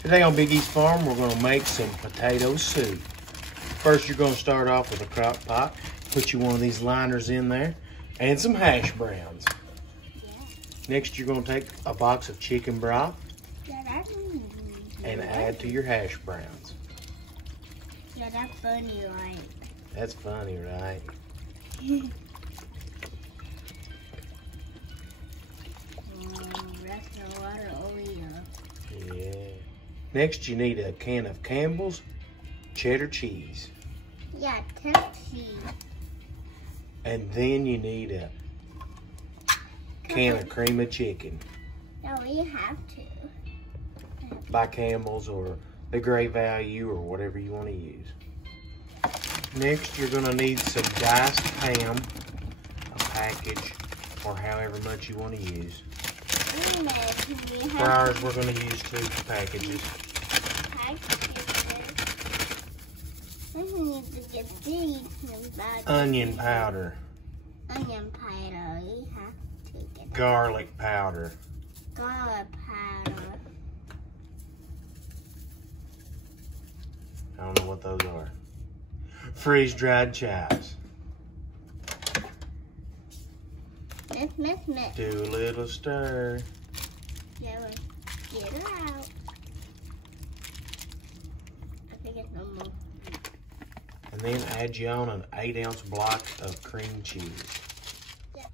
Today on Big East Farm, we're going to make some potato soup. First, you're going to start off with a crock pot. Put you one of these liners in there and some hash browns. Yeah. Next, you're going to take a box of chicken broth and add to your hash browns. Yeah, that's funny, right? That's funny, right? That's a lot of oil. Yeah. Next, you need a can of Campbell's cheddar cheese. Yeah, turkey. And then you need a can of cream of chicken No, we have to. by Campbell's or the Great Value or whatever you want to use. Next, you're going to need some diced ham, a package, or however much you want to use. For ours, we're going to use 2 packages. Need to get these Onion powder. Onion powder. We have to get Garlic powder. garlic powder. I don't know what those are. Freeze-dried chives. Mix. Do a little stir. Yeah, get her out. I think it's no more. And then add you on an 8-ounce block of cream cheese. Yeah.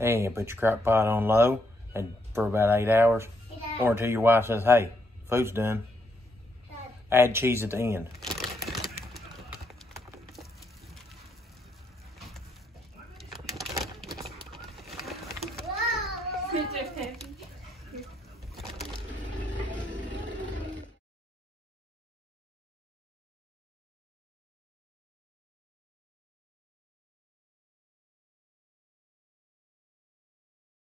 And put your crock pot on low and for about 8 hours. Or until your wife says, hey, food's done. Add cheese at the end.